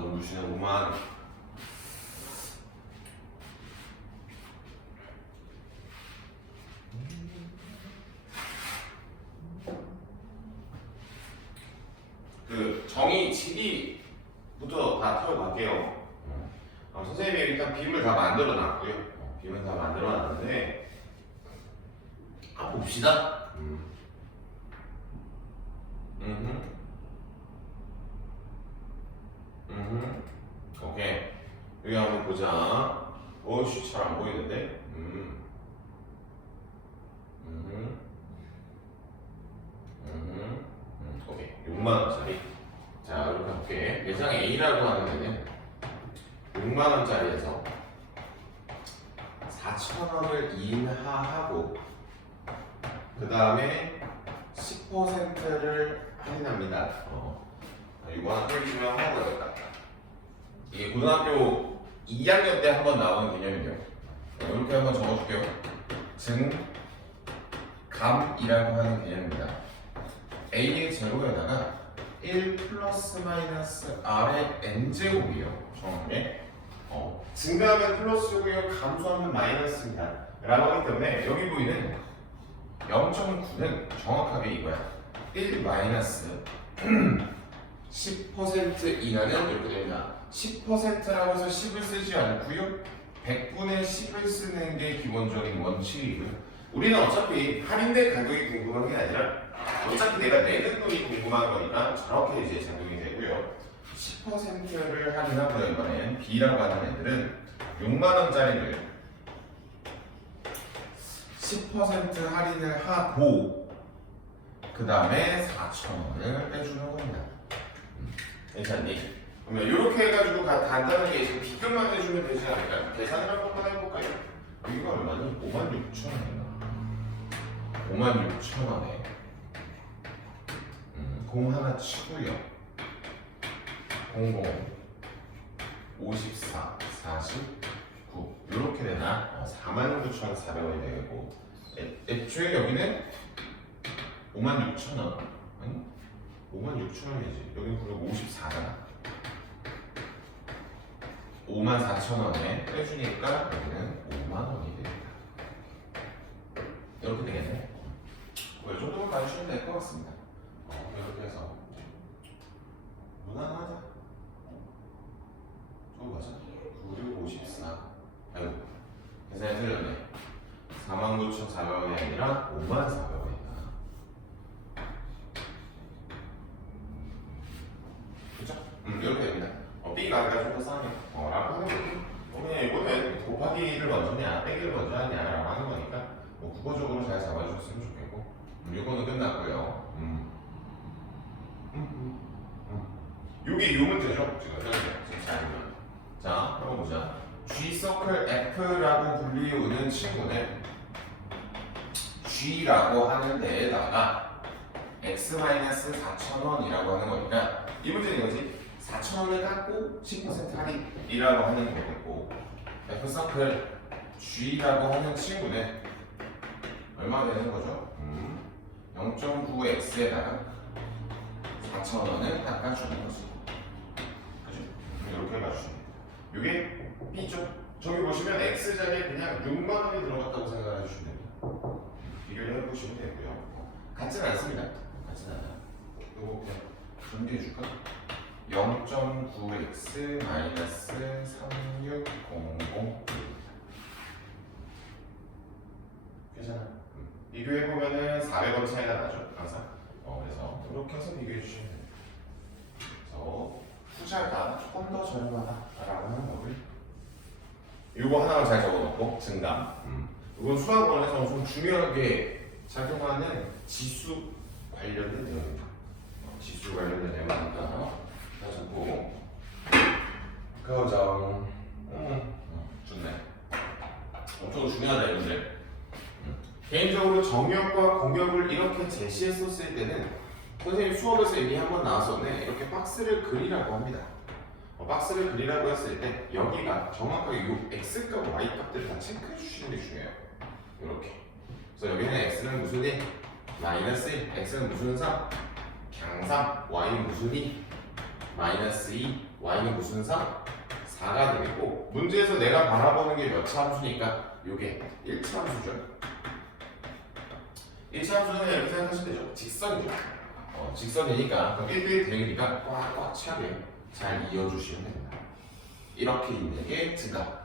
눈부시는구만. 그 정의 지리부터 다 태워갈게요. 선생님이 일단 빔을 다 만들어 놨고요. 빔은 다 만들어 놨는데 봅시다. 오케이. 여기 한번 보자. 어이씨, 잘 안 보이는데? 오케이. 6만원짜리. 자, 이렇게 할게. 예상 A라고 하는 데는 6만원짜리에서 4,000원을 인하하고, 그 다음에 10%를 할인합니다. 이거 하나 떼주면 하나 되겠다. 이게 고등학교 2학년 때 한번 나오는 개념이에요. 이렇게 한번 적어줄게요. 증감이라고 하는 개념입니다. A의 제로에다가 1 플러스 마이너스 R의 N제곱이에요. 정확하게. 증가하면 플러스고요. 감소하면 마이너스입니다. 라고 하기 때문에 여기 보이는 0.9는 정확하게 이거야. 1 마이너스 10% 이하는 이렇게 됩니다. 10%라고 해서 10을 쓰지 않고요. 100분의 10을 쓰는 게 기본적인 원칙이고요. 우리는 어차피 할인된 가격이 궁금한 게 아니라 어차피 내가 내는 돈이 궁금한 거니까 저렇게 이제 작용이 되고요. 10%를 할인하고요. 이번엔 B라고 하는 애들은 6만원짜리를 10% 할인을 하고 그 다음에 4,000원을 빼주는 겁니다. 괜찮니? 그러면 이렇게 해가지고 간단하게 지금 비교만 해주면 되지 않을까요? 계산을 한번 해볼까요? 이거 얼마니? 56,000원인가? 56,000원에 0 하나 치고요. 00 54 49 이렇게 되나? 49,400원이 되겠고, 애초에 여기는 56,000원 아니? 56,000원이지. 여기는 그리고 54잖아. 54,000원에 빼주니까 여기는 5만원이 됩니다. 이렇게 되겠네. 이 정도만 봐주시면 될 것 같습니다. 이렇게 해서 무난하다. 저거 맞아? 9654. 아이고, 계산이 틀렸네. 49,400원이 아니라 54,400원이다. 그쵸? 이렇게 됩니다. B가 아니라 좀 더 싸네. 라고 하는 거지. 이거는 곱하기를 먼저 하냐, 빼기를 먼저 하냐, 라고 하는 거니까, 국어적으로 잘 잡아주셨으면 좋겠고, 이거는 끝났고요. 요게 요 문제죠? 지금 잘하면. 자, 한번 보자. G서클 F라고 불리우는 친구는 G라고 하는 데에다가 X-4,000원이라고 하는 거니까, 이 문제는 이거지. 4,000원을 깎고 10% 할인이라고 하는 거겠고, F서클 G라고 하는 친구는 얼마 되는 거죠? 0.9x에다가 4,000원을 깎아주는 거지. 그죠? 이렇게 해가지고 이게 B죠? 저기 보시면 X 자리에 그냥 6만원이 들어갔다고 생각을 해주시면 됩니다. 비교를 해보시면 되고요. 같지는 않습니다. 같지는 않아. 이거 그냥 정리해줄까? 0.9x 마이너스 3600 괜찮아. 비교해보면은 400원 차이가 나죠, 항상. 그래서 이렇게 해서 비교해주시면 돼요. 그래서 후자가 조금 더 저렴하다라고 하는 거를 이거 하나만 잘 적어놓고 증감. 이건 수학원에서 좀 중요하게 작용하는 지수 관련된 내용입니다. 지수 관련된 내용이니까 다 적고 그거죠. 좋네. 엄청 중요하다 이건데. 개인적으로 정역과 공역을 이렇게 제시했었을 때는 선생님 수업에서 이미 한번 나왔었네. 이렇게 박스를 그리라고 합니다. 박스를 그리라고 했을 때 여기가 정확하게 이 x값, y값들을 다 체크해 주시는 게 중요해요. 이렇게. 그래서 여기는 x는 무슨 1, 마이너스 1, x는 무슨 3, 강 3, y는 무슨 2, 마이너스 2, y는 무슨 3? 4가 되겠고 문제에서 내가 바라보는 게 몇 차 함수니까 요게 1차 함수죠. 1차 함수는 이렇게 생각하시면 되죠. 직선이죠. 직선이니까 그럼 1대1 대응이니까 꽉꽉 차게 잘 이어주시면 됩니다. 이렇게 있는 게 증가.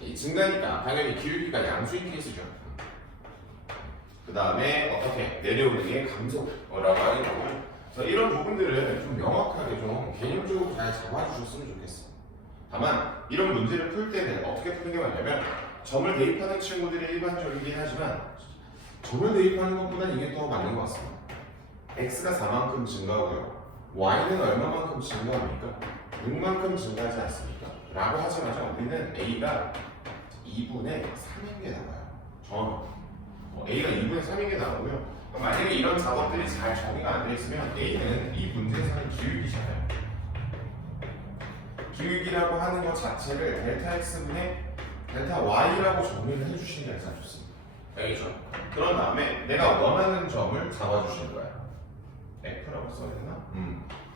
이 증가니까 당연히 기울기가 양수인 케이스죠. 그 다음에 어떻게 내려오는 게 감소라고 하는 거고요. 그래서 이런 부분들을 좀 명확하게 좀 개념적으로 잘 잡아주셨으면 좋겠어. 다만 이런 문제를 풀 때는 어떻게 푸는 게 맞냐면 점을 대입하는 친구들이 일반적이긴 하지만 점을 대입하는 것보다는 이게 더 맞는 것 같습니다. x가 4만큼 증가하고요. y는 얼마만큼 증가합니까? 6만큼 증가하지 않습니까? 라고 하자마자 우리는 a가 2분의 3인 게 나와요. a가 2분의 3인 게 나오고요. 만약에 이런 작업들이 잘 정의가 안 되어 있으면 a는 이 문제에서는 기울기잖아요. 기울기라고 하는 것 자체를 델타 x분의 델타 y라고 정리를 해주시는 게 가장 좋습니다. 알겠죠? 그런 다음에 내가 원하는 점을 잡아주시는 거야. f라고 써야 되나?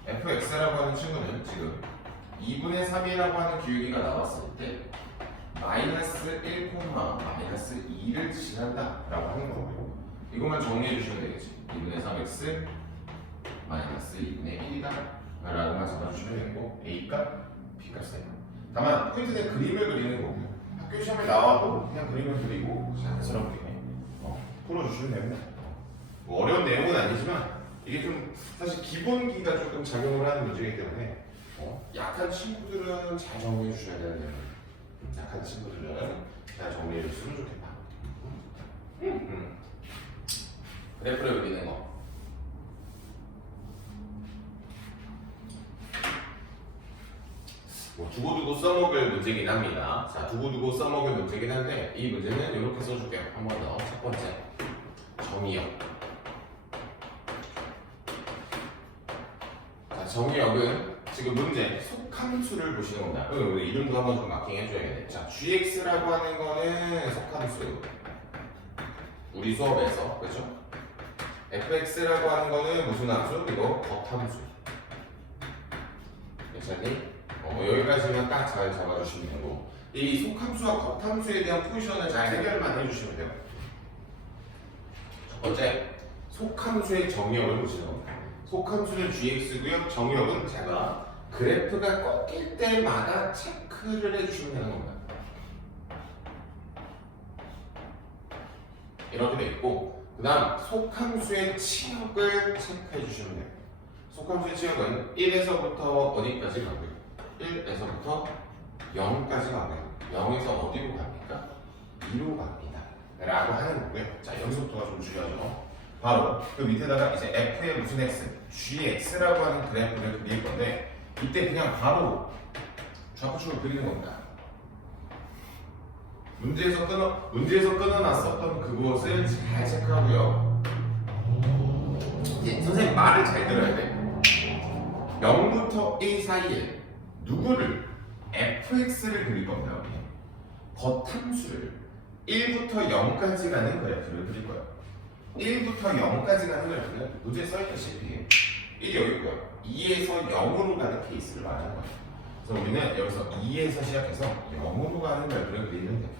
fx라고 하는 친구는 지금 2분의 3이라고 하는 기울기가 나왔을 때 마이너스 1, 마이너스 2를 지난다 라고 하는 거고요. 이것만 정리해 주시면 되겠지. 2분의 3x 마이너스 2분의 1이다 라고만 잡아주시면 되고 a값, b값 써요. 다만 포인트는 그림을 그리는 거고요. 학교 시험에 나와도 그냥 그림을 그리고 자연스럽게 풀어주시면 됩니다. 뭐 어려운 내용은 아니지만 이게 좀 사실 기본기가 조금 작용을 하는 문제이기 때문에 약한 친구들은 잘 정리해 주셔야 되는데 약한 친구들은 잘 정리해 줬으면 좋겠다. 그래프를 그리는 거. 뭐 두고두고 써먹을 문제긴 합니다. 자, 두고두고 써먹을 문제긴 한데 이 문제는 이렇게 써줄게요. 한 번 더. 첫 번째 정의역. 자, 정의역은 지금 문제 속함수를 보시는 겁니다. 우리 이름도 한번 좀 마킹해줘야겠네. 자, gx라고 하는 거는 속함수. 우리 수업에서 그렇죠? fx라고 하는 거는 무슨 함수? 이거 겉함수. 괜찮니? 여기까지만 딱 잘 잡아주시면 되고 이 속함수와 겉함수에 대한 포지션을 잘 해결만 해주시면 돼요. 첫 번째, 속함수의 정의역을 보시는 겁니다. 속함수는 gx고요. 정의역은 제가 그래프가 꺾일 때마다 체크를 해주시면 되는 겁니다. 이렇게 돼 있고 그 다음 속함수의 치역을 체크해 주시면 돼요. 속함수의 치역은 1에서부터 어디까지 가고요? 1에서부터 0까지 가고요. 0에서 어디로 갑니까? 2로 갑니다. 라고 하는 거고요. 자, 여기서부터가 좀 중요하죠. 바로 그 밑에다가 이제 f의 무슨 x, gx라고 하는 그래프를 그릴 건데 이때 그냥 바로 좌표축을 그리는 겁니다. 문제에서 끊어놨었던 그것을 잘 체크하고요. 선생님 말을 잘 들어야 돼. 0부터 1 사이에 누구를 fx를 그릴 겁니다. 겉함수를 1부터 0까지 가는 그래프를 그릴 거예요. 1부터 0까지 가는 그래프는 문제에 써있다시피 1이 여기 있고요. 2에서 0으로 가는 케이스를 말하는 거예요. 그래서 우리는 여기서 2에서 시작해서 0으로 가는 그래프를 그리면 돼요.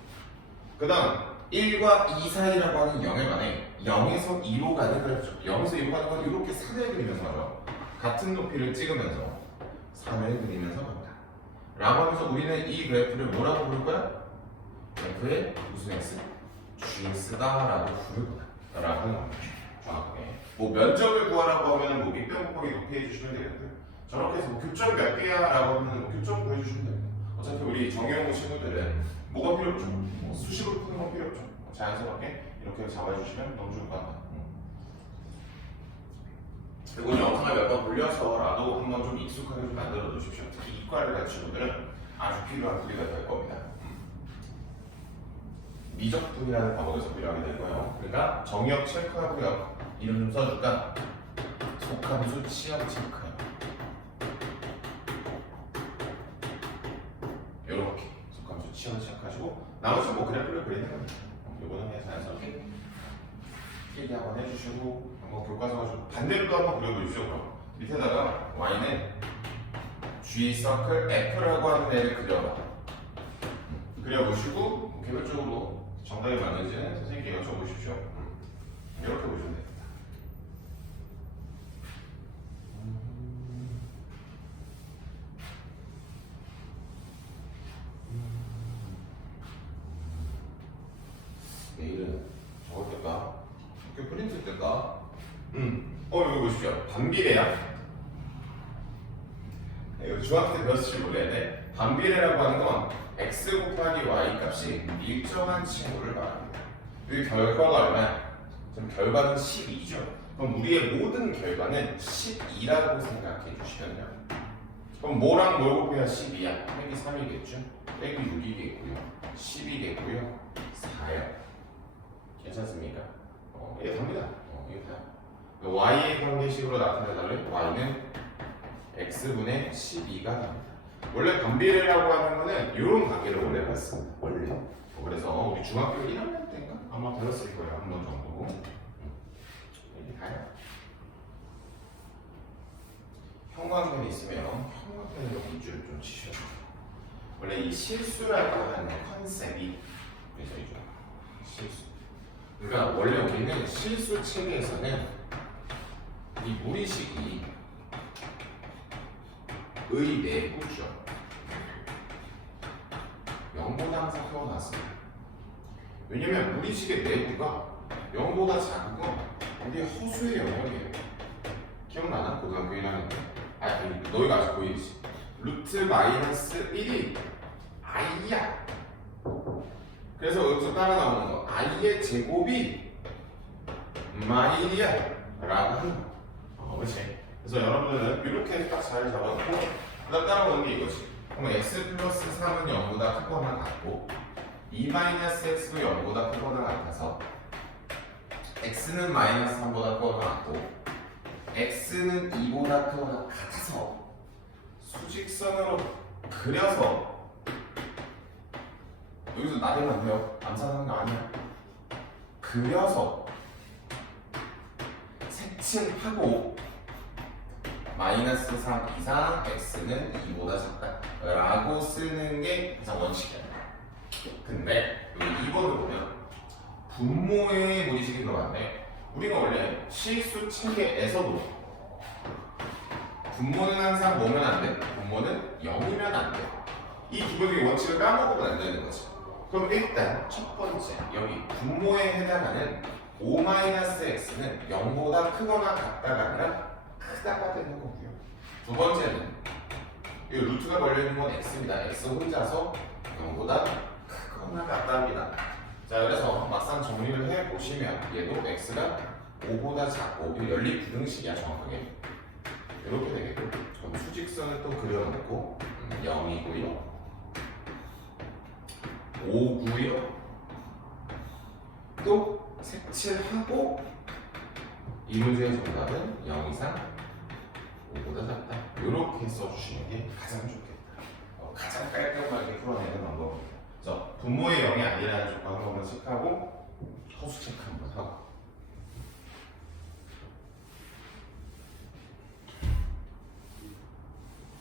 그 다음 1과 2 사이라고 하는 0에 관해 0에서 2로 가는 그래프죠. 0에서 2로 가는 건 이렇게 산을 그리면서 하죠. 같은 높이를 찍으면서 산을 그리면서 갑니다. 라고 하면서 우리는 이 그래프를 뭐라고 부를 거야? 그래프의 무슨 x? gx다 라고 부를 거다 라고 하는 겁니다. 정확하게 뭐 면적을 구하라고 하면 뭐 밑변 곱하기 높이 해주시면 되겠고요. 저렇게 해서 뭐 교점 몇 개야 라고 하면 뭐 교점 구해주시면 됩니다. 어차피 우리 정형 친구들은 뭐가 필요 없죠? 뭐 수식으로 푸는 건 필요 없죠. 자연스럽게 이렇게 잡아주시면 너무 좋을 것 같아요. 그리고 영상을 몇 번 돌려서라도 한번 좀 익숙하게 좀 만들어 두십시오. 특히 이과를 가르치는 분들은 아주 필요한 분야가 될 겁니다. 미적분이라는 과목에서 필요하게 될 거예요. 그러니까 정의역 체크하고요. 이름 좀 써줄까? 속함수 치역 체크요. 이렇게 속함수 치역 체크하시고 나머지 뭐 그래프를 그리는 겁니다. 이거는 그냥 자연스럽게 필기 한번 해주시고 한번 교과서 가지고 반대로 또 한번 그려보십시오. 그럼 밑에다가 y는 G 서클 F라고 하는 애를 그려봐. 그려보시고 개별적으로 정답이 맞는지는 선생님께 여쭤보십시오. 이렇게 보시면 됩니다. 내일은 저거 뜰까? 학교 프린트 뜰까? 여기 보십시오. 반비례야. 이거 중학교 때 배웠을지 모르겠는데 반비례라고 하는 건 x 곱하기 y 값이 일정한 친구를 말합니다. 여기 결과가 얼마야? 지금 결과는 12죠. 그럼 우리의 모든 결과는 12라고 생각해 주시면요. 그럼 뭐랑 뭘 곱해야 12야? 빼기 3이겠죠? 빼기 6이겠고요. 10이겠고요. 4요. 괜찮습니까? 이게 답니다. 이게 다. y의 관계식으로 나타내달래 y는 x분의 12가 됩니다. 원래 반비례라고 하는 거는 이런 관계를 원래 봤습니다. 원래. 그래서 우리 중학교 1학년 때인가 아마 배웠을 거예요. 한 번 정도. 이게 다요. 형광펜이 있으면 형광펜으로 밑줄을 좀 치셔야 돼요. 원래 이 실수라고 하는 컨셉이 그래서 이죠. 실수. 그러니까 원래 우리는 실수 체계에서는 이 무리식이 의 내부죠. 0보다 항상 표현했습니다. 왜냐면 무리식의 내부가 0보다 작은 건 우리의 허수의 영역이에요. 기억나나? 고등학교 1학년 때? 너희가 아직 고1이지. 루트 마이너스 1이 i야. 그래서 여기서 따라 나오는 거 i의 제곱이 마일이야 라고 하는 거. 그렇지. 그래서 여러분들은 이렇게 딱 잘 잡아놓고 그다음 따라오는 게 이거지. 그럼 x 플러스 3은 0보다 크거나 같고 2 마이너스 x도 0보다 크거나 같아서 x는 마이너스 3보다 크거나 같고 x는 2보다 크거나 같아서 수직선으로 그려서 여기서 나대면 안 돼요. 암산하는 거 아니야. 그려서 색칠하고 마이너스 3 이상 x는 2보다 작다 라고 쓰는 게 가장 원칙이야. 근데 여기 2번을 보면 분모의 무리식이 들어갔네. 우리가 원래 실수 체계에서도 분모는 항상 뭐면 안 돼? 분모는 0이면 안 돼. 이 기본적인 원칙을 까먹으면 안 되는 거지. 그럼 일단 첫 번째 여기 분모에 해당하는 5-x는 0보다 크거나 같다가 아니라 크다가 되는 거고요. 두 번째는 이 루트가 걸려있는 건 x입니다. x 혼자서 0보다 크거나 같답니다. 자, 그래서 막상 정리를 해보시면 얘도 x가 5보다 작고 이 연립부등식이야 정확하게. 이렇게 되겠고 그럼 수직선을 또 그려놓고 0이고요 5고요 또 색칠하고 이 문제의 정답은 0 이상 5보다 작다. 이렇게 써주시는 게 가장 좋겠다. 가장 깔끔하게 풀어내는 방법입니다. 그래서 분모의 0이 아니라는 조건 한 번만 체크하고 허수 체크 한번 하고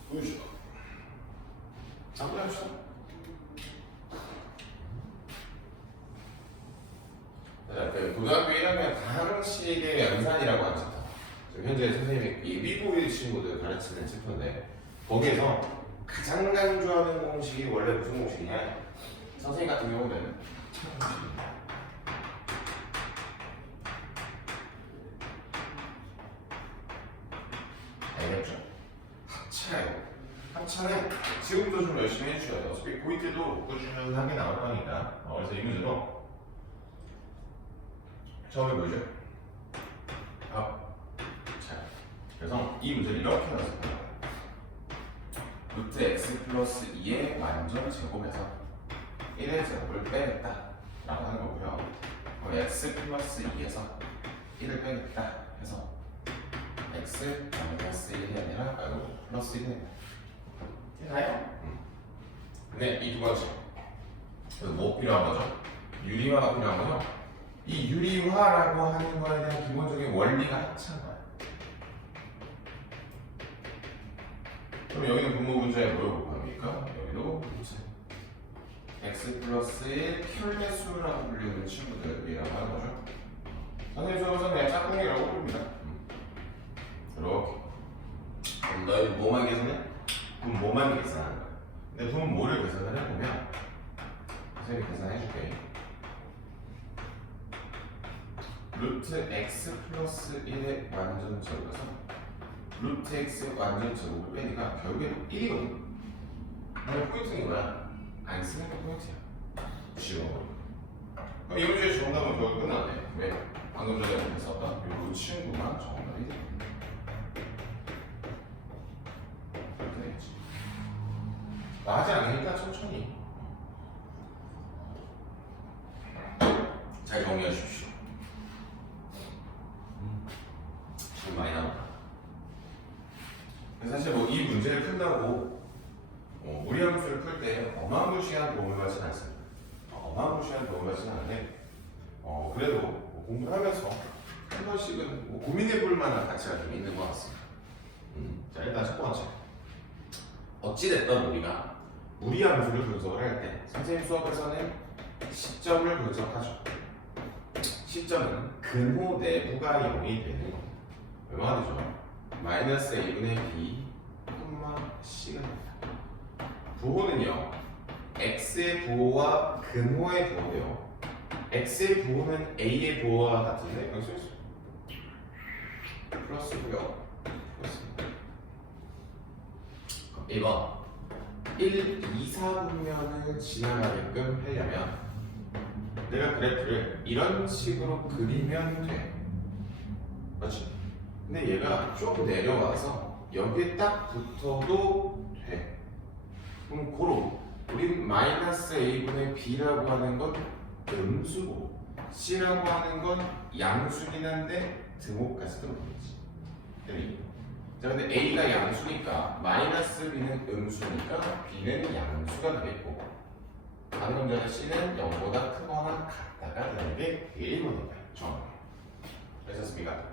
보여줘. 한번 해봅시다. 그 고등학교 1학년 가항식의 연산이라고 하는 챕터. 현재 선생님이 예비고일 친구들 가르치는 챕터인데 거기에서 가장 강조하는 공식이 원래 무슨 공식이냐? 선생님 같은 경우는 알겠죠? 합차예요. 합차는 지금도 좀 열심히 해주셔야 돼요. 어차피 고2 때도 꾸준하게 나올 거니까. 그래서 이 문제도 처음에 뭐죠? 자, 그래서 이 문제를 이렇게 넣었습니다. 루트 x 플러스 2의 완전 제곱에서 1의 제곱을 빼겠다 라고 하는 거고요. x 플러스 2에서 1을 빼겠다 해서 x 마이너스 1이 아니라 플러스 1이 되나요? 근데 이 두 번째 뭐 필요한 거죠? 유리화가 필요한 거죠? 이 유리화라고 하는 거에 대한 기본적인 원리가 합차인 거야. 그럼 여기는 분모 분자에 뭘 곱합니까? 여기도 루트 x 플러스 1 켤레수라고 불리는 친구들이라고 하는 거죠. 선생님 수업에서는 그냥 짝꿍이라고 부릅니다. 이렇게. 그럼 너희 뭐만 계산해? 분모만 계산하는 거야. 근데 분모를 계산을 해보면 선생님이 계산해줄게. 루트 x 플러스 1의 완전 제곱에서 루트 x 완전 제곱을 빼니까 결국엔 1이거든. 그럼 포인트는 이거야. 안 쓰는 게 포인트야. 지워. 그럼 이 문제의 정답은 결국 끝나네. 왜? 방금 전에 우리 썼던 이 친구만 정답이 돼. 이렇게 되겠지. 하지 않으니까 천천히 잘 정리하십시오. 지금 많이 나온다. 사실 뭐 이 문제를 푼다고 무리함수를 풀 때 어마무시한 도움을 받지는 않습니다. 어마무시한 도움을 받지는 않는데 그래도 공부를 하면서 한 번씩은 고민해 볼 만한 가치가 좀 있는 것 같습니다. 자, 일단 첫 번째. 어찌됐든 우리가 무리함수를 분석을 할 때 선생님 수업에서는 시점을 분석하죠. 시점은 근호 내부가 0이 되는 겁니다. 얼마나 되죠? 마이너스 a분의 b, c가 됩니다. 부호는요, x의 부호와 근호의 부호예요. x의 부호는 a의 부호와 같은데 여기 써있어요. 플러스고요. 그렇습니다. 1번 1, 2, 4분면을 지나가게끔 하려면 내가 그래프를 이런 식으로 그리면 돼. 그렇지? 근데 얘가 좀 내려와서 여기에 딱 붙어도 돼. 그럼 고로 우린 마이너스 a분의 b라고 하는 건 음수고 c라고 하는 건 양수긴 한데 등호까지 들어보겠지. 자, 근데 a가 양수니까 마이너스 b는 음수니까 b는 양수가 되겠고 반응점자는 c는 0보다 크거나 같다가 되는 게 1번입니다. 정확하게. 되셨습니까?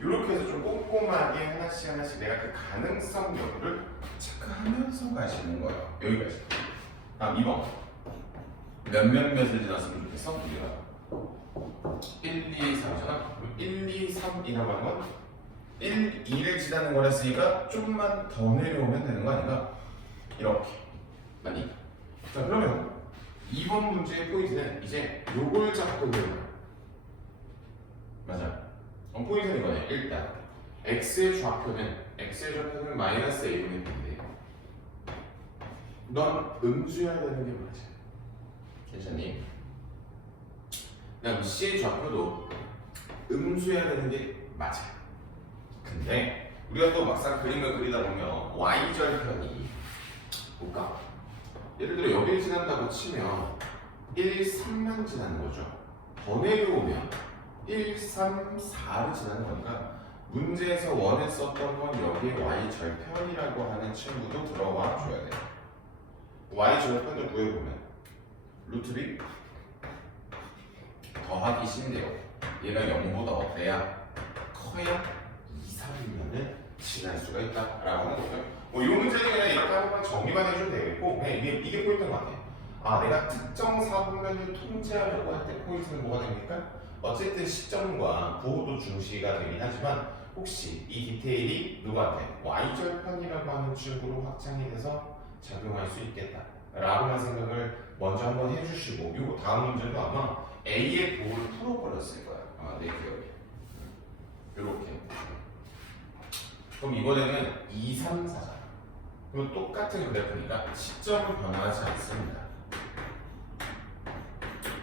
이렇게 해서 좀 꼼꼼하게 하나씩 내가 그 가능성 여부를 체크하면서 가시는 거예요. 여기까지. 다음 2번. 몇을 지났으면 좋겠어? 우리가 1, 2, 3잖아. 1, 2, 3이라고 하는 건 1, 2를 지나는 거랬으니까 좀만 더 내려오면 되는 거 아닌가? 이렇게. 맞니? 자, 그러면 2번 문제의 포인트는 이제 요걸 잡고 있는 거야. 맞아. 포인트는 이거네. 일단 x의 좌표는 마이너스 a분의 b인데 넌 음수여야 되는 게 맞아. 괜찮니? 그다음 c의 좌표도 음수여야 되는 게 맞아. 근데 우리가 또 막상 그림을 그리다 보면 y절편이 볼까? 예를 들어 여기를 지난다고 치면 1, 3만 지나는 거죠. 더 내려오면 1, 3, 4를 지나는 거니까 문제에서 원했었던 건 여기에 y절편이라고 하는 친구도 들어와 줘야 돼요. y절편을 구해보면 루트 b 더하기 c인데요. 얘가 0보다 어때야? 커야 2, 3이면은 지날 수가 있다라고 하는 거죠. 이 문제는 그냥 이렇게 한번 정리만 해주면 되겠고 그냥 이게 포인트인 것 같아요. 아, 내가 특정 사분면을 통제하려고 할 때 포인트는 뭐가 됩니까? 어쨌든 시점과 부호도 중시가 되긴 하지만 혹시 이 디테일이 누구한테 y절편이라고 하는 친구로 확장이 돼서 작용할 수 있겠다 라고만 생각을 먼저 한번 해주시고 이거 다음 문제도 아마 A의 부호를 풀어버렸을 거야. 아마 내 기억에 이렇게. 그럼 이번에는 2, 3, 4잖아. 그럼 똑같은 그래프니까 시점은 변화하지 않습니다.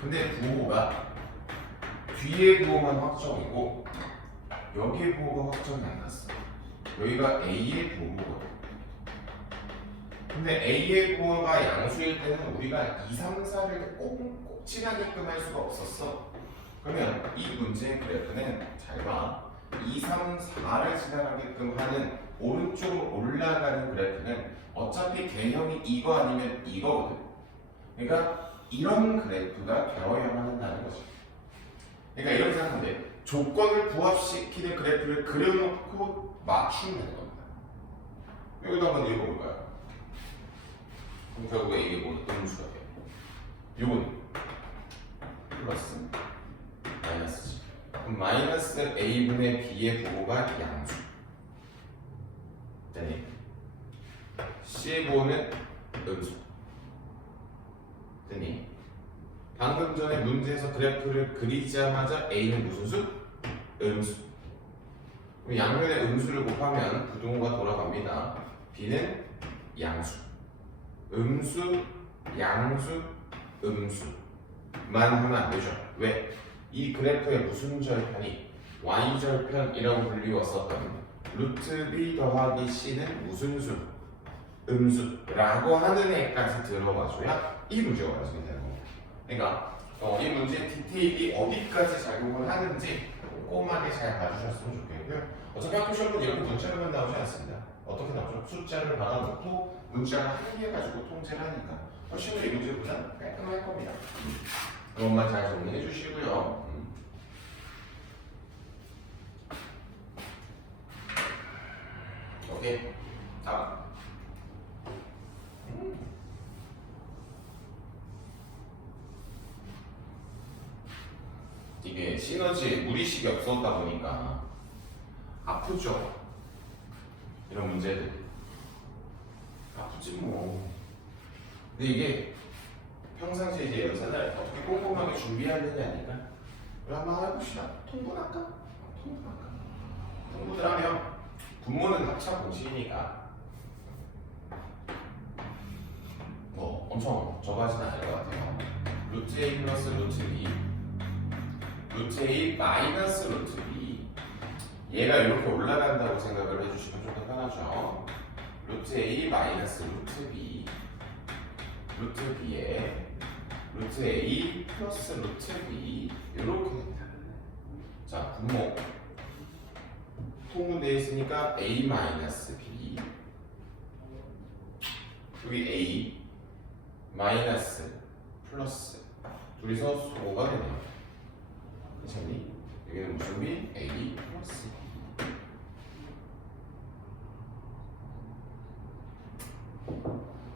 근데 부호가 뒤에 부호만 확정이고 여기의 부호가 확정이 안 났어. 여기가 A의 부호거든. 근데 A의 부호가 양수일 때는 우리가 2, 3, 4를 꼭 지나게끔 할 수가 없었어. 그러면 이 문제의 그래프는 잘 봐. 2, 3, 4를 지나가게끔 하는 오른쪽으로 올라가는 그래프는 어차피 개형이 이거 아니면 이거거든. 그러니까 이런 그래프가 되어야만 한다는 거죠. 그러니까 이렇게 생각하면 돼. 조건을 부합시키는 그래프를 그려놓고 맞추면 되는 겁니다. 여기도 한번 읽어볼까요? 그럼 결국에 이게 뭐 음수가 돼요. 요건 플러스 마이너스지. 그럼 마이너스 a분의 b의 부호가 양수. 되니? C5는 음수. 되니? 방금 전에 문제에서 그래프를 그리자마자 a는 무슨 수? 음수. 그럼 양면의 음수를 곱하면 부동호가 돌아갑니다. b는 양수. 음수, 양수, 음수만 하면 안 되죠. 왜? 이 그래프의 무슨 절편이 y절편이라고 불리웠었던 루트 b 더하기 c는 무슨 수? 음수라고 하는 애까지 들어와줘야 이 문제가 완성이 되는 겁니다. 그러니까 이 문제의 디테일이 어디까지 작용을 하는지 꼼꼼하게 잘 봐주셨으면 좋겠고요. 어차피 학교 시험은 이렇게 문자로만 나오지 않습니다. 어떻게 나오죠? 숫자를 박아놓고 문자를 한 개 가지고 통제를 하니까 훨씬 더 이 문제보다 깔끔할 겁니다. 그것만 잘 정리해 주시고요. 오케이. 다음. 이게 시너지에 무리식이 없었다 보니까 아프죠. 이런 문제들 아프지 뭐. 근데 이게 평상시에 이제 연산을 어떻게 꼼꼼하게 준비하느냐니까. 우리 한번 해봅시다. 통분할까? 통분을 하면 분모는 합차 공식이니까 뭐 엄청 저거 하진 않을 것 같아요. 루트 a 플러스 루트 b 루트 a 마이너스 루트 b 얘가 이렇게 올라간다고 생각을 해주시면 좀 더 편하죠. 루트 a 마이너스 루트 b 루트 b에 루트 a 플러스 루트 b 이렇게 됩니다. 자, 분모 통분되어 있으니까 a 마이너스 b 여기 a 마이너스 플러스 둘이서 소가 되네요. 괜찮니? 여기는 무슨 b? a 플러스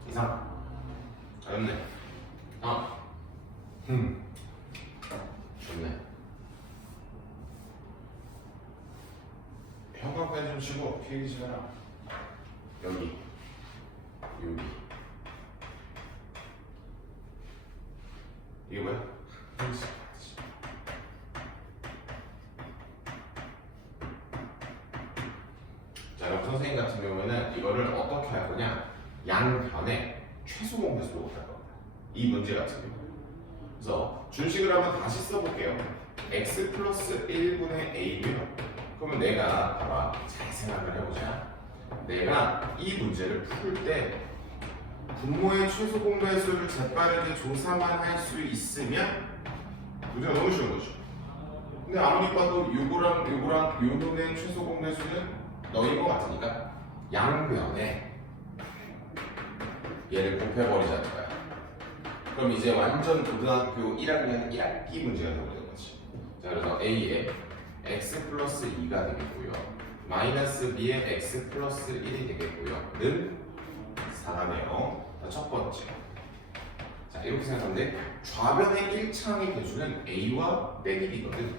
이상 어렵네. 좋네. 형광펜 좀 치고 피해지 마라. 여기 이게 뭐야? 자, 그럼 선생님 같은 경우에는 이거를 어떻게 할 거냐? 양변에 최소 공배수로 할 겁니다. 이 문제 같은 경우. 그래서 준식을 한번 다시 써볼게요. x 플러스 1분의 a고요. 그러면 내가 봐봐, 잘 생각을 해보자. 내가 이 문제를 풀 때 분모의 최소 공배수를 재빠르게 조사만 할 수 있으면 문제가 너무 쉬운 거죠. 근데 아무리 봐도 요거의 최소 공배수는 너인 것 같으니까 양변에 얘를 곱해버리자는 거야. 그럼 이제 완전 고등학교 1학년 1학기 문제가 되는 거지. 자, 그래서 a에 x 플러스 2가 되겠고요. 마이너스 b에 x 플러스 1이 되겠고요. 는 4네요. 첫 번째. 자, 이렇게 생각하는데 좌변의 1창의 개수는 a와 빼기 b거든.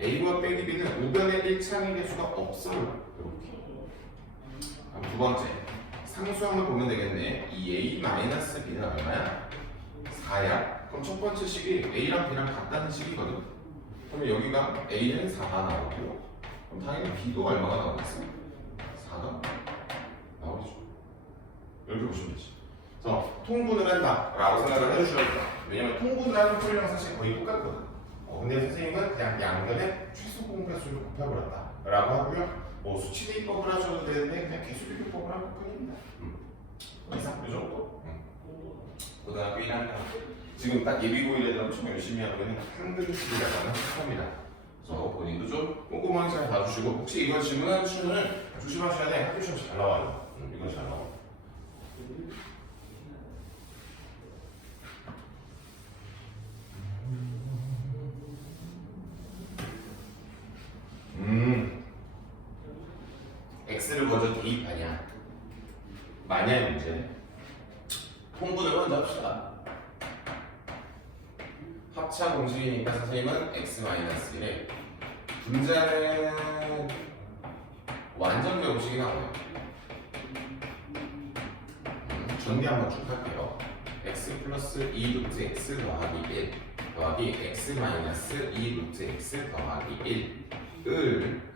a와 빼기 b는 우변의 1창의 개수가 없어요. 이렇게. 두 번째. 상수함을 보면 되겠네. 2a 마이너스 b는 얼마야? 4야. 그럼 첫 번째 식이 a랑 b랑 같다는 식이거든. 그러면 여기가 a는 4가 나오고 그럼 당연히 b도 얼마가 나오겠어? 4가 나오죠. 이렇게 보시면 되지. 그래서 통분을 한다 라고 생각을 해주셔야 돼요. 왜냐면 통분을 하는 풀이랑 사실 거의 똑같거든. 근데 선생님은 그냥 양변에 최소 공배수를 곱해버렸다 라고 하고요. 뭐 수치대입법을 하셔도 되는데 그냥 개수비교법을 할 뿐입니다. 이상 이 정도? 고등학교 1학년 지금 딱 예비고일에도 엄청 열심히 하고 있는 한글식이라고 생각합니다. 그래서 본인도 좀 꼼꼼하게 잘 봐주시고 혹시 이거 질문하는 친구는 조심하셔야 돼. 학교 시험 잘 나와요. 이건 잘 나와. x를 먼저 대입하냐 많이 할 문제. 통분을 먼저 합시다. 합차 공식이니까 선생님은 x-1에 분자는 완전 공식이 나오네요. 전개 한번 쭉 할게요. x 플러스 2 루트 x 더하기 1 더하기 x 마이너스 2 루트 x 더하기 1을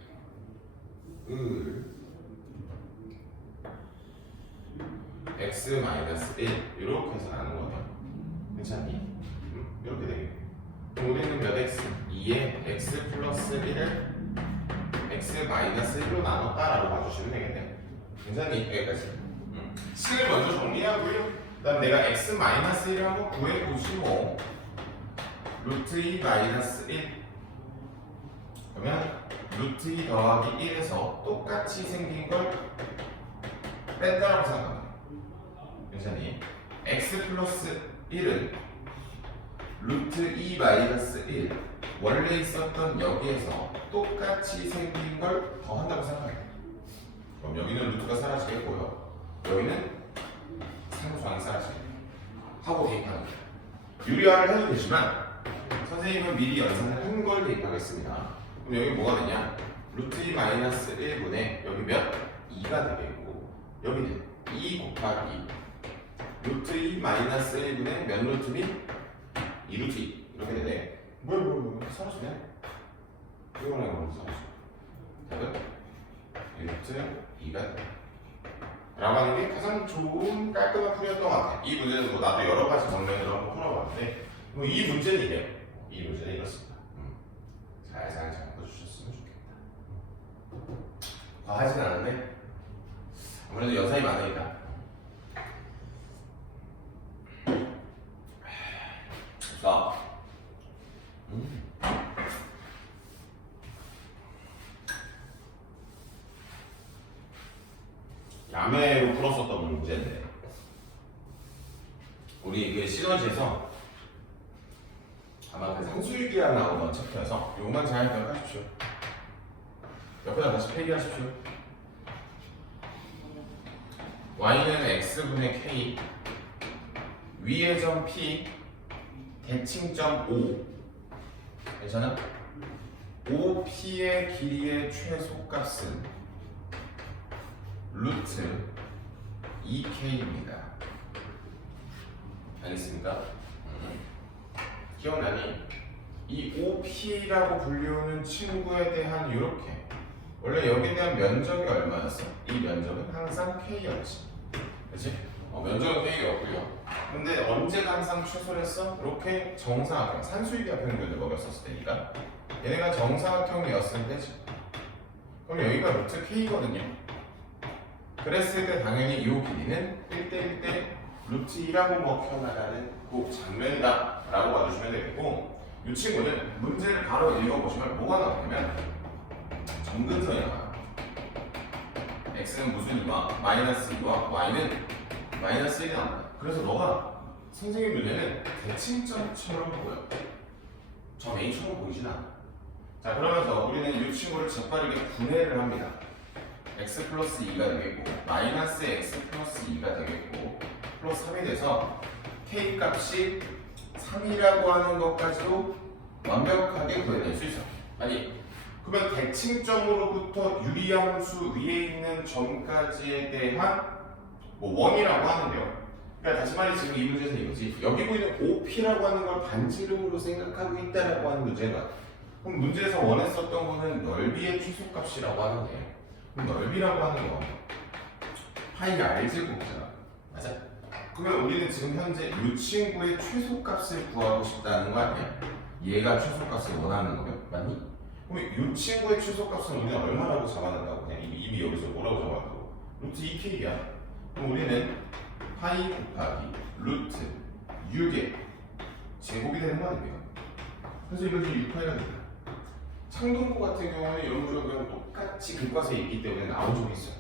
x 마이너스 1 이렇게 해서 나눈 거예요. 괜찮니? 이렇게 되겠고 우리는 몇 x? 2에 x 플러스 1을 x 마이너스 1로 나눴다라고 봐주시면 되겠네. 괜찮니? 여기까지. 식을 먼저 정리하고요. 그다음 내가 x 마이너스 1을 한번 구해보지 뭐. 루트 2 마이너스 1 그러면 루트 2 더하기 1에서 똑같이 생긴 걸 뺀다라고 생각합니다. 괜찮니? x 플러스 1은 루트 2 마이너스 1 원래 있었던 여기에서 똑같이 생긴 걸 더한다고 생각해요. 그럼 여기는 루트가 사라지겠고요. 여기는 상수항이 사라지겠고 하고 대입하는 거예요. 유리화를 해도 되지만 선생님은 미리 연산을 한 걸 대입하겠습니다. 그럼 여기 뭐가 되냐? 루트 2 마이너스 1분의 여기 몇? 2가 되겠고 여기는 2 곱하기 루트 2 마이너스 1분의 몇 루트 미? 2루트 2 이렇게 되네. 뭐야 사라지네. 이거랑 이거랑 사라져. 답은 1루트 2가 돼. 라고 하는 게 가장 좋은 깔끔한 풀이였던 것 같아요. 이 문제는 뭐 나도 여러 가지 방면으로 한번 풀어봤는데 뭐 이 문제는 이래요. 이 문제는 이렇습니다. 살살 잘 풀어주셨으면 좋겠다. 과하진 않은데 아무래도 연산이 많으니까 자 야매로 풀었었던 문제인데 우리 그 시너지에서 아마 그 상수유기가 나오던 챕터에서 요것만 잘 기억하십시오. 옆에다 다시 폐기하십시오. y는 x분의 k 위의 점 p 대칭점 O 괜찮아? OP의 길이의 최소값은 루트 2k입니다. 알겠습니까? 기억나니? 이 OP라고 불리우는 친구에 대한 이렇게 원래 여기에 대한 면적이 얼마였어? 이 면적은 항상 K였지. 그치? 면적은 K였고요. 근데 언제가 항상 최소를 했어? 이렇게 정사각형, 산수유기가 평균을 먹였었을 때니까 얘네가 정사각형이었을 때지. 그럼 여기가 루트 K거든요. 그랬을 때 당연히 이 길이는 1대1대 루트 2라고 먹혀나가는 그 장면이다 라고 봐주시면 되겠고 이 친구는 문제를 바로 읽어보시면 뭐가 나오냐면 점근선이 나와요. x는 무슨 2와 마이너스 2와 y는 마이너스 1이 나옵니다. 그래서 너가 선생님 눈에는 대칭점처럼 보여. 점 A처럼 보이진 않아. 자 그러면서 우리는 이 친구를 재빠르게 분해를 합니다. x 플러스 2가 되겠고 마이너스 x 플러스 2가 되겠고 플러스 3이 돼서 k 값이 3이라고 하는 것까지도 완벽하게 구해낼 수 있어. 아니 그러면 대칭점으로부터 유리함수 위에 있는 점까지에 대한 뭐 1이라고 하는데요. 그러니까 다시 말해 지금 이 문제에서 이거지. 여기 보이는 OP라고 하는 걸 반지름으로 생각하고 있다라고 하는 문제가. 그럼 문제에서 원했었던 거는 넓이의 최소값이라고 하는데 그럼 넓이라고 하는 거 파이 R제곱이잖아. 맞아? 그러면 우리는 지금 현재 이 친구의 최소값을 구하고 싶다는 거 아니야? 얘가 최소값을 원하는 거면 맞니? 그럼 이 친구의 최소값은 우리는 얼마라고 잡아놨다고? 그냥 이미 여기서 뭐라고 잡아놨다고? 루트 2k야. 그럼 우리는 파이 곱하기 루트 6의 제곱이 되는 거 아닙니까? 그래서 이걸 좀 6파이가 됩니다. 창동고 같은 경우는 이런 구조가 그냥 똑같이 교과서에 있기 때문에 나온 적이 있어요.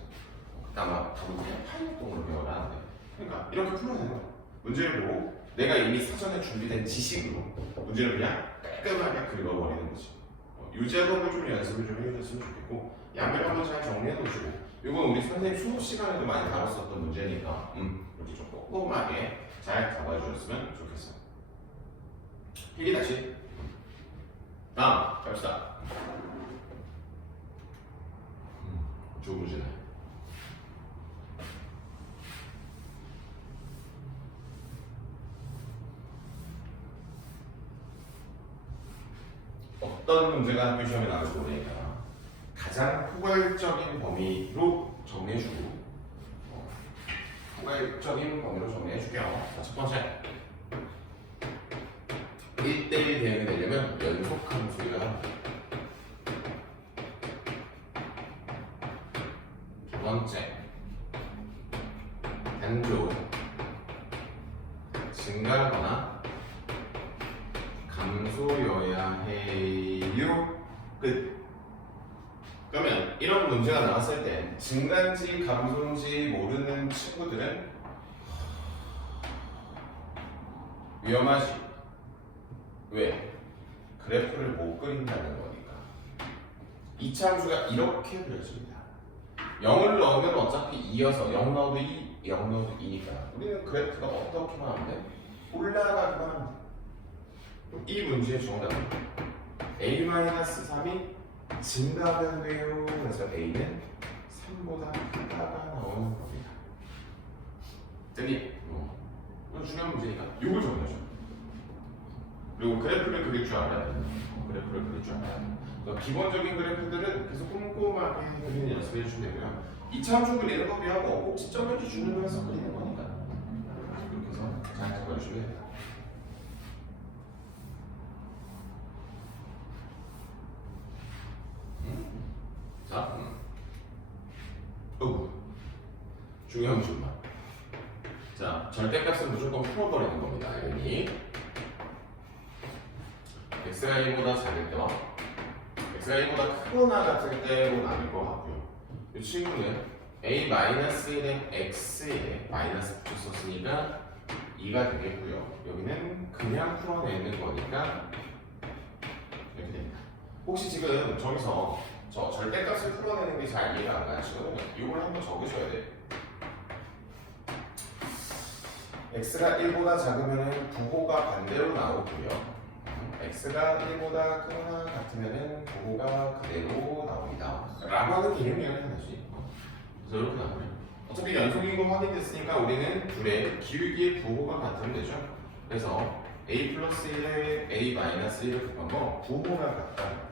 아마 답은 그냥 파이동으로 배워나는데 그러니까 이렇게 풀어야 돼요. 문제를 보고 내가 이미 사전에 준비된 지식으로 문제를 그냥 깔끔하게 긁어버리는 거지. 이 제곱을 좀 연습을 좀 해주셨으면 좋겠고 양을 한번 잘 정리해 놓으시고 이건 우리 선생님 수업 시간에도 많이 다뤘었던 문제니까 이렇게 좀 꼼꼼하게 잘 잡아주셨으면 좋겠어요. 필기 다시. 다음 갑시다. 좋은 문제네. 어떤 문제가 학교 시험에 나올지 모르니까 가장 포괄적인 범위로 정리해주고 포괄적인 범위로 정리해줄게요. 자, 첫 번째 1대1 대응이 되려면 연속 함수여야 합니다. 두 번째 단조는 증가하거나 감소여야 해요. 끝. 그러면 이런 문제가 나왔을 때 증가인지 감소인지 모르는 친구들은 위험하지. 왜? 그래프를 못 그린다는 거니까. 이차함수가 이렇게 그려집니다. 0을 넣으면 어차피 2여서 0 넣어도 2, 0 넣어도 2니까 우리는 그래프가 어떻게만 하면 돼? 올라가기만 합니다. 이 문제의 정답은 A-3이 증가하면 돼요. 그래서 A는 3보다 크다가 나오는 겁니다. 됐니? 이건 중요한 문제니까 이걸 정리하죠. 그리고 그래프를 그릴 줄 알아야 돼요. 그래프를 그릴 줄 알아야 돼요. 그래서 기본적인 그래프들은 계속 꼼꼼하게 그리는 연습을 해주시면 되고요. 2차 함수 그리는 거 비하고 꼭 지점을 기준으로 해서 그리는 거니까 그렇게 해서 잘 잡아주시면 됩니다. 자, 중요한 줄만. 자, 절대값은 무조건 풀어버리는 겁니다. 당연히 x가 1보다 작을 때와 x가 1보다 크거나 같을 때로 나눌 것 같고요. 이 친구는 a-1에 x에 마이너스 붙였었으니까 2가 되겠고요. 여기는 그냥 풀어내는 거니까 이렇게 됩니다. 혹시 지금 저기서 저 절대값을 풀어내는 게 잘 이해가 안 가시거든요. 이걸 한번 적으셔야 돼요. x가 1보다 작으면 부호가 반대로 나오고요. x가 1보다 크거나 같으면 부호가 그대로 나옵니다. 라고 하는 개념이라는 하나지. 그래서 이렇게 나오네요. 어차피 연속인 거 확인됐으니까 우리는 둘의 기울기의 부호가 같으면 되죠. 그래서 a 플러스 1에 a 마이너스 1을 곱한 거 부호가 같답니다.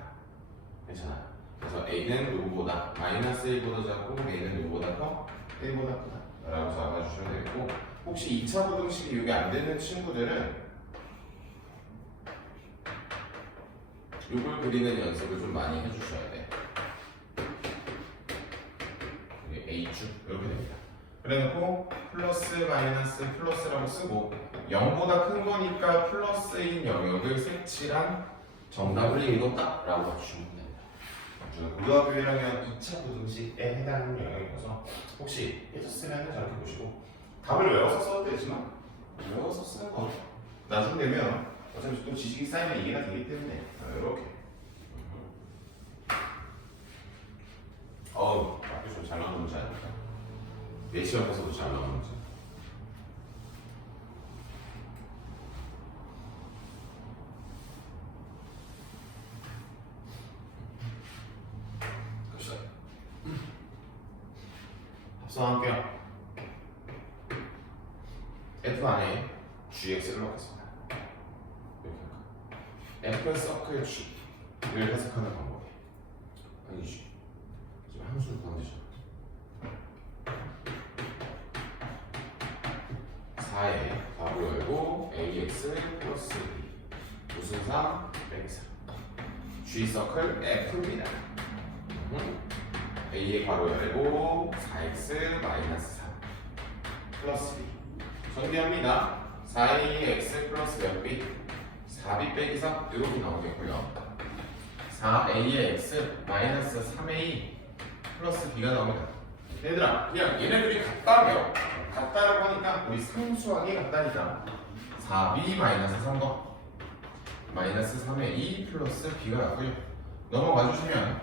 괜찮아요. 그래서 a는 누구보다 마이너스 1보다 작고 a는 누구보다 커? 1보다 크다 라고 잡아주시면 되고, 혹시 2차 부등식이 이게 안 되는 친구들은 이걸 그리는 연습을 좀 많이 해주셔야 돼. A축 이렇게 됩니다. 그래놓고 플러스 마이너스 플러스라고 쓰고 0보다 큰 거니까 플러스인 영역을 색칠한 정답을 읽었다 라고 봐주시면 됩니다. 고등학교 1학년 2차 부등식에 해당하는 영역이어서 혹시 해줬으면 저렇게 보시고 답을 외워서 써도 되지만 외워서 쓰는 거 나중 되면 어차피 또 지식이 쌓이면 이해가 되기 때문에 이렇게 학교 좀 잘 나오는 문제 아닙니까? 내 시험에서도 잘 나오는 문제. 갑시다. 합성할게요. F 안에 GX를 넣겠습니다. 이렇게 할까? F 서클 G를 해석하는 방법이 아니지. 지금 함수를 건드죠. 4에 괄호 열고 AX 플러스 B 무슨 3? 103 G 서클 F입니다. A에 괄호 열고 4X 마이너스 3 플러스 B 정리합니다. 4AX 플러스 몇 B? 4B 빼기 3 이렇게 나오겠고요. 4A의 X 마이너스 3A 플러스 B가 나옵니다. 얘들아 그냥 얘네들이 같다며 같다라고 하니까 우리 상수항이 같다니까 4B 마이너스 3번 마이너스 3의 2 플러스 B가 나고요. 넘어가 주시면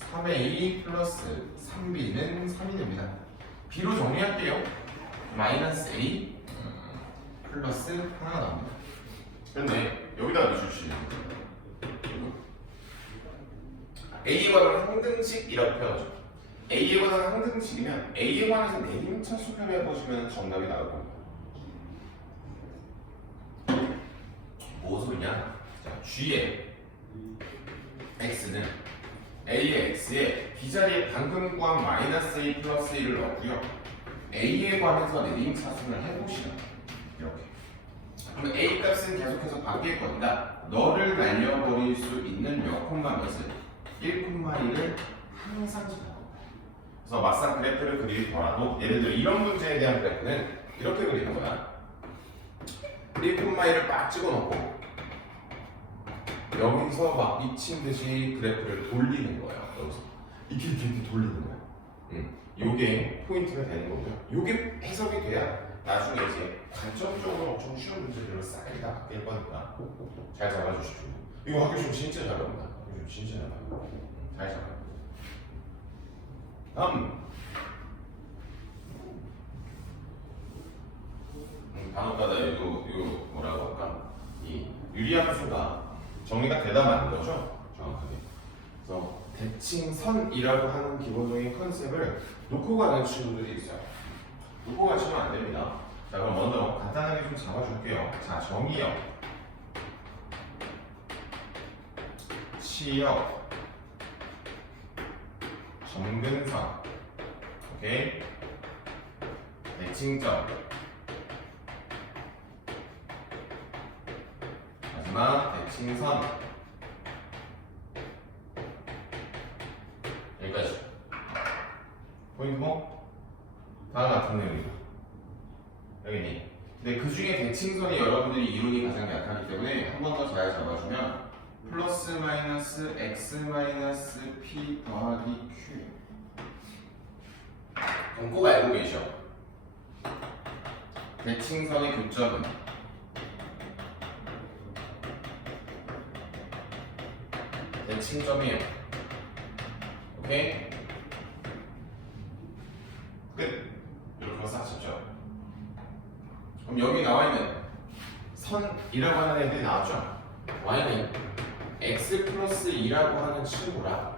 3a 플러스 3b는 3이 됩니다. b로 정리할게요. 마이너스 a 플러스 하나가 나옵니다. 그런데 여기다 넣어주시면 a에 관한 항등식이라고 표현하죠. a에 관한 항등식이면 a에 관해서 내림차수 표현해보시면 정답이 나올 겁니다. 무슨 소리냐? 자, g의 x는 a의 x에 b자리에 방금 구한 마이너스 a 플러스 1을 넣고요. a에 관해서 내림차순을 해보시면 이렇게. 그럼 a 값은 계속해서 바뀔 겁니다. 너를 날려버릴 수 있는 몇 콤마 몇을 1,1을 항상 지나갑니다. 그래서 막상 그래프를 그리더라도 예를 들어 이런 문제에 대한 그래프는 이렇게 그리는 거야. 1,1을 빡 찍어놓고 여기서 막 미친 듯이 그래프를 돌리는 거예요. 여기서 이렇게 돌리는 거야. 요게 포인트가 되는 거고요. 요게 해석이 돼야 나중에 이제 관점적으로 엄청 쉬운 문제들을 싹 다 바뀔 거니까 잘 잡아주십시오. 이거 학교 좀 진짜 잘 나온다. 학교 좀 진짜 잘 나온다. 잘 잡아. 간혹가다 이거 뭐라고 할까? 이 유리함수가 정리가 되다 마는 거죠, 정확하게. 그래서 대칭선이라고 하는 기본적인 컨셉을 놓고 가는 친구들이 있어요. 놓고 가시면 안 됩니다. 자, 그럼 먼저 간단하게 좀 잡아줄게요. 자, 정의역, 치역, 정근선, 오케이, 대칭점, 마지막 대칭선. 여기까지. 포인트 뭐? 다음 같은 내용이죠. 여기니. 근데 그 중에 대칭선이 여러분들이 이론이 가장 약하기 때문에 한 번 더 잘 잡아주면 플러스 마이너스 x 마이너스 p 더하기 q. 그럼 꼭 알고 계셔. 대칭선의 교점은 대칭점이에요. 오케이? 끝. 이렇게 싹 잡죠. 그럼 여기 나와 있는 선이라고 하는 애들이 나왔죠. y는 x 플러스 2라고 하는 친구라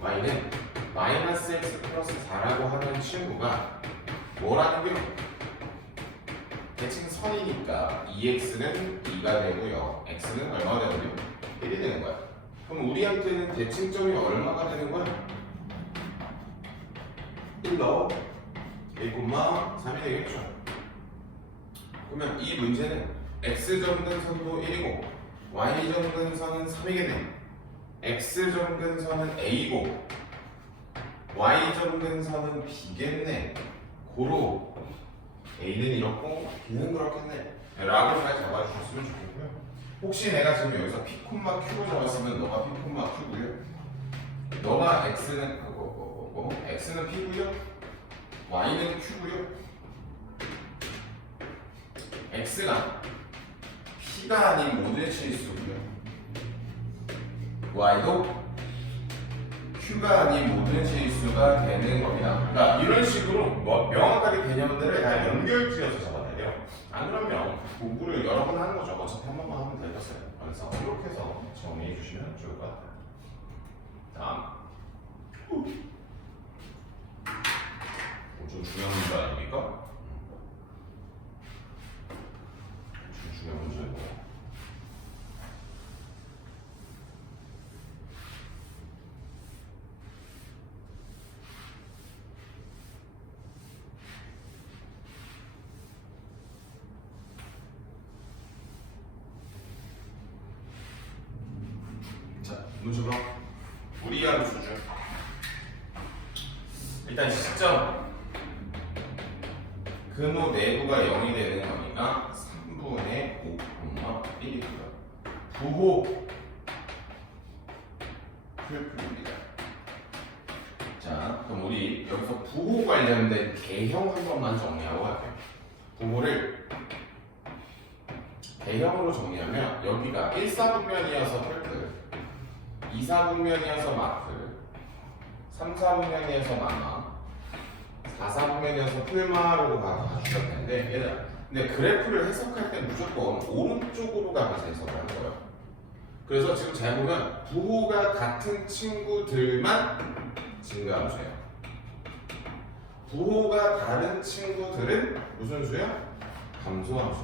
y는 마이너스 x 플러스 4라고 하는 친구가 뭐라는 게 대칭선이니까 2x는 2가 되고요. x는 얼마가 되거든요? 1이 되는 거야. 그럼 우리한테는 대칭점이 얼마가 되는 거야? 1 넣어 1,3이 되겠죠. 그러면 이 문제는 x점근선도 1이고 y점근선은 3이게 되면 x점근선은 a고 y점근선은 b겠네. 고로 a는 이렇고 b는 그렇겠네 라고 잘 잡아주셨으면 좋겠고요. 혹시 내가 지금 여기서 p, q로 잡았으면 너가 p, q고요. 너가 x는 x는 p고요. y는 q고요. x가 p가 아닌 모든 실수고요. y도 q가 아닌 모든 실수가 되는 겁니다. 그러니까 이런 식으로 명확하게 개념들을 다 연결지어서 잡아야 돼요. 안 그러면 공부를 여러 번 하는 거죠. 어차피 한 번만 하면 되겠어요. 그래서 이렇게 해서 정리해 주시면 좋을 것 같아요. 다음. 좀 중요한 문제 아닙니까? 좀 중요한 문제고. 자, 문제로 우리하고 수준. 일단 시점. 근호 내부가 0이 되는 거니까 3분의 5,1이고요. 부호 풀풀입니다. 자, 그럼 우리 여기서 부호 관련된 개형 한 번만 정리하고 갈게요. 부호를 개형으로 정리하면 여기가 1사분면이어서 펄트, 2사분면이어서 마크, 3, 4분면에서 나나 4, 4분면에서 풀마로 가주셨을 텐데 얘들아, 근데 그래프를 해석할 때 무조건 오른쪽으로 가면서 해석을 하는 거예요. 그래서 지금 잘 보면 부호가 같은 친구들만 증가함수예요. 부호가 다른 친구들은 무슨 수야? 감소함수.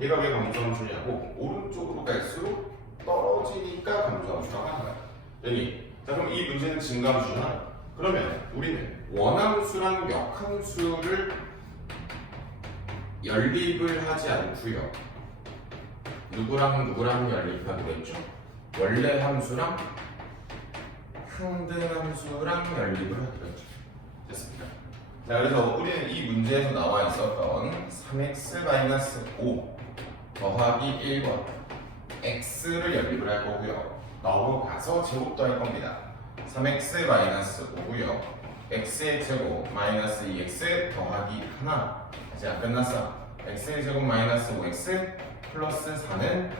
얘가 왜 감소함수냐고? 오른쪽으로 갈수록 떨어지니까 감소함수라고 하는 거야. 여기. 자, 그럼 이 문제는 증가함수잖아. 그러면 우리는 원함수랑 역함수를 연립을 하지 않고요. 누구랑 누구랑 연립하기로 했죠? 원래 함수랑 항등함수랑 연립을 하기로 했죠. 됐습니다. 자, 그래서 우리는 이 문제에서 나와 있었던 3x-5 더하기 1번 x를 연립을 할 거고요. 넘어가서 제곱도 할 겁니다. 3x-5고요. x의 제곱 마이너스 2x 더하기 1 아직 안 끝났어. x의 제곱 마이너스 5x 플러스 4는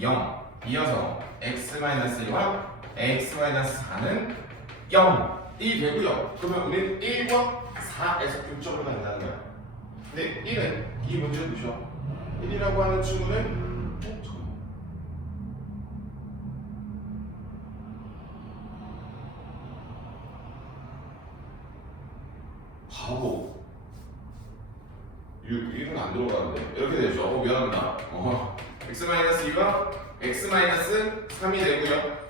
0. 이어서 x-1과 ax-4는 0이 되고요. 그러면 우리는 1과 4에서 교점으로 간다는 거야. 근데 1은 이 문제 보죠. 1이라고 하는 친구는 바보. 1은 안 들어가는데 이렇게 되죠. 미안합니다. x-2가 x-3이 되고요.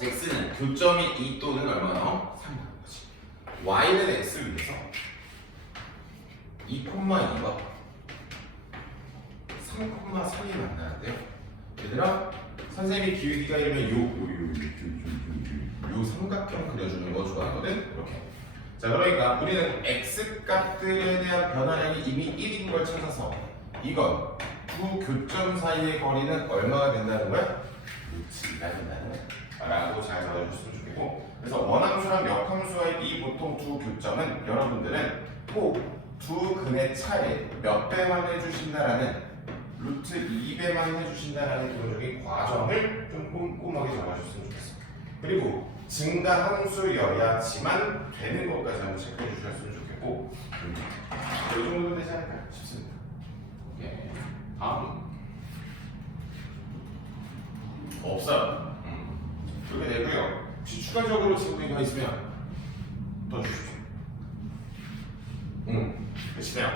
x는 교점이 2 또는 얼마나? 3이라는 거지. y는 x를 위해서 2,2가 3,3이 만나는데요. 얘들아, 선생님이 기울기가 이러면 요 삼각형 그려주는 거 좋아하거든? 이렇게. 자, 그러니까 우리는 x 값들에 대한 변화량이 이미 1인 걸 찾아서 이건 두 교점 사이의 거리는 얼마가 된다는 거야? 루트 2가 된다는 거야. 라고 잘 적어주셨으면 좋겠고, 그래서 원함수랑 역함수와의 이 보통 두 교점은 여러분들은 꼭 두 근의 차에 몇 배만 해주신다라는 루트 2배만 해주신다라는 기본적인 과정을 좀 꼼꼼하게 적어주셨으면 좋겠어. 그리고 증가함수여야지만 되는 것까지 한번 체크해 주셨으면 좋겠고, 이 정도 되지 않을까 싶습니다. 예. 다음 없어요. 그렇게 되고요. 혹시 추가적으로 질문이 있으면 더 주십시오. 끝이네요.